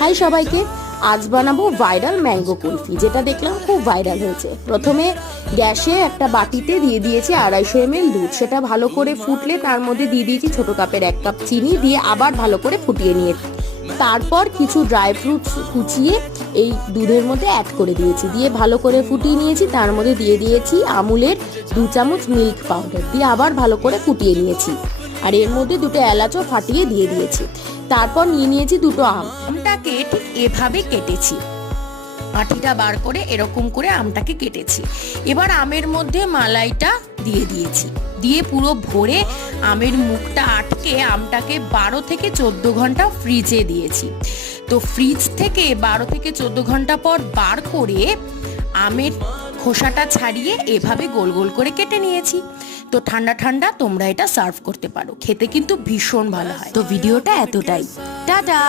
High সবাইকে, আজ বানাবো ভাইরাল ম্যাঙ্গো কুলফি, যেটা দেখলাম খুব ভাইরাল হয়েছে। প্রথমে গ্যাসে একটা বাটিতে দিয়ে দিয়েছি 250 ml দুধ। সেটা ভালো করে ফুটলে তার মধ্যে দিয়ে দিয়েছি ছোট কাপের 1 কাপ চিনি, দিয়ে আবার ভালো করে ফুটিয়ে নিয়েছি। তারপর কিছু ড্রাই ফ্রুটস কুচিয়ে এই দুধের মধ্যে অ্যাড করে দিয়েছি, দিয়ে ভালো করে ফুটিয়ে নিয়েছি। তার মধ্যে দিয়ে দিয়েছি আমুলের 2 চামচ মিল্ক পাউডার, দিয়ে আবার ভালো করে ফুটিয়ে নিয়েছি। আর এর মধ্যে 2টো এলাচও ফাটিয়ে দিয়ে দিয়েছি। তারপর নিয়ে নিয়েছি 2টো আমটাকে ঠিক এভাবে কেটেছি, আঠিটা বার করে এরকম করে আমটাকে কেটেছি। এবার আমের মধ্যে মালাইটা দিয়ে দিয়েছি, দিয়ে পুরো ভরে আমের মুখটা আটকে আমটাকে 12 থেকে 14 ঘন্টা ফ্রিজে দিয়েছি। তো ফ্রিজ থেকে 12 থেকে 14 ঘন্টা পর বার করে আমের খোসাটা ছাড়িয়ে এভাবে গোল গোল করে কেটে নিয়েছি। তো ঠান্ডা ঠান্ডা তোমরা এটা সার্ভ করতে পারো, খেতে কিন্তু ভীষণ ভালো হয়। তো ভিডিওটা এতটাই, টাটা।